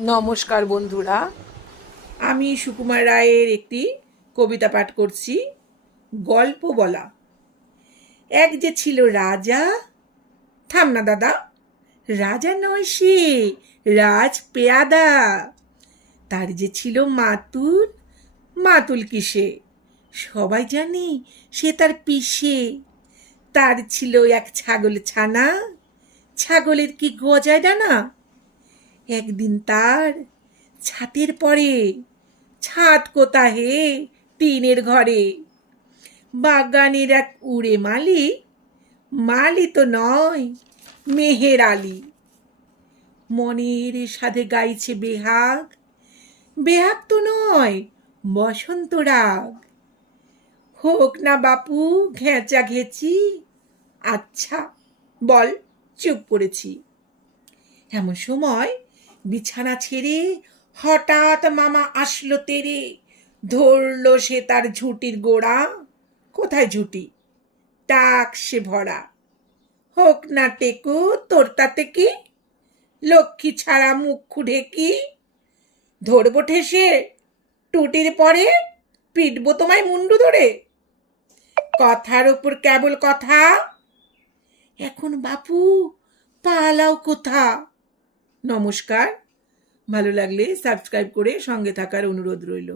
নমস্কার বন্ধুরা, আমি সুকুমার রায়ের একটি কবিতা পাঠ করছি, গল্প বলা। এক যে ছিল রাজা, থাম না দাদা, রাজা নয় সে, রাজ পেয়াদা। তার যে ছিল মাতুল মাতুল কিসে? সবাই জানি সে তার পিসে। তার ছিল এক ছাগল ছানা, ছাগলের কি গজায় ডানা? একদিন তার ছাতের পরে। ছাদ কোথা হে টিনের ঘরে? বাগানের এক উড়ে মালি মালি তো নয়, মেহের আলী। মনের সাধে গাইছে বেহাগ বেহাগ তো নয়, বসন্ত রাগ। হোক না বাপু, ঘেঁচা ঘেঁচি আচ্ছা বল, চুপ করেছি। এমন সময় বিছানা ছেড়ে হঠাৎ মামা আসলো তেরে। ধরলো সে তার ঝুঁটির গোড়া। কোথায় ঝুঁটি? টাক সে ভরা। হোক না টেকু, তোর তাতে কি? লক্ষ্মী ছাড়া মুখ ঢেকি ধরবো ঠেসে? টুটির পরে? পিটবো তোমায় মুন্ডু ধরে? কথার ওপর কেবল কথা? এখন বাপু, পালাও কোথা? নমস্কার। ভালো লাগলে সাবস্ক্রাইব করে সঙ্গে থাকার অনুরোধ রইল।